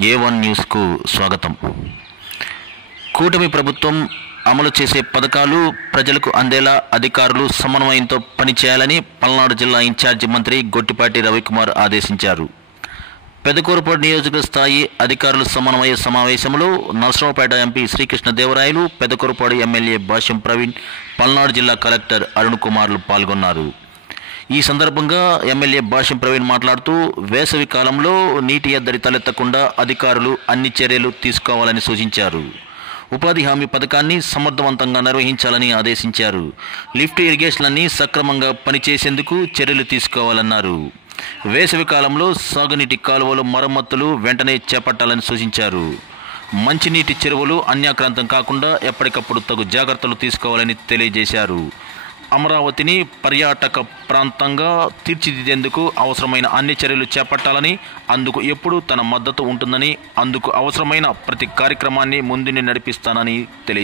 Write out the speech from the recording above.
A1 న్యూస్కు స్వాగతం. కూటమి ప్రభుత్వం అమలు చేసే పథకాలు ప్రజలకు అందేలా అధికారులు సమన్వయంతో పనిచేయాలని పల్నాడు జిల్లా ఇన్ఛార్జి మంత్రి గొట్టిపాటి రవికుమార్ ఆదేశించారు. పెదకూరుపాడు నియోజకవర్గ స్థాయి అధికారుల సమన్వయ సమావేశంలో నర్సరావుపేట ఎంపీ శ్రీకృష్ణదేవరాయలు, పెదకూరుపాడు ఎమ్మెల్యే భాష్యం ప్రవీణ్, పల్నాడు జిల్లా కలెక్టర్ అరుణ్ కుమార్లు పాల్గొన్నారు. ఈ సందర్భంగా ఎమ్మెల్యే భాష్యం ప్రవీణ్ మాట్లాడుతూ వేసవి కాలంలో నీటి ఎద్దడి తలెత్తకుండా అధికారులు అన్ని చర్యలు తీసుకోవాలని సూచించారు. ఉపాధి హామీ పథకాన్ని సమర్థవంతంగా నిర్వహించాలని ఆదేశించారు. లిఫ్ట్ ఇరిగేషన్లన్నీ సక్రమంగా పనిచేసేందుకు చర్యలు తీసుకోవాలన్నారు. వేసవి కాలంలో సాగునీటి కాలువలు మరమ్మతులు వెంటనే చేపట్టాలని సూచించారు. మంచినీటి చెరువులు అన్యాక్రాంతం కాకుండా ఎప్పటికప్పుడు తగు జాగ్రత్తలు తీసుకోవాలని తెలియజేశారు. అమరావతిని పర్యాటక ప్రాంతంగా తీర్చిదిద్దేందుకు అవసరమైన అన్ని చర్యలు చేపట్టాలని, అందుకు ఎప్పుడూ తన మద్దతు ఉంటుందని, అందుకు అవసరమైన ప్రతి కార్యక్రమాన్ని ముందుని నడిపిస్తానని తెలియజేశారు.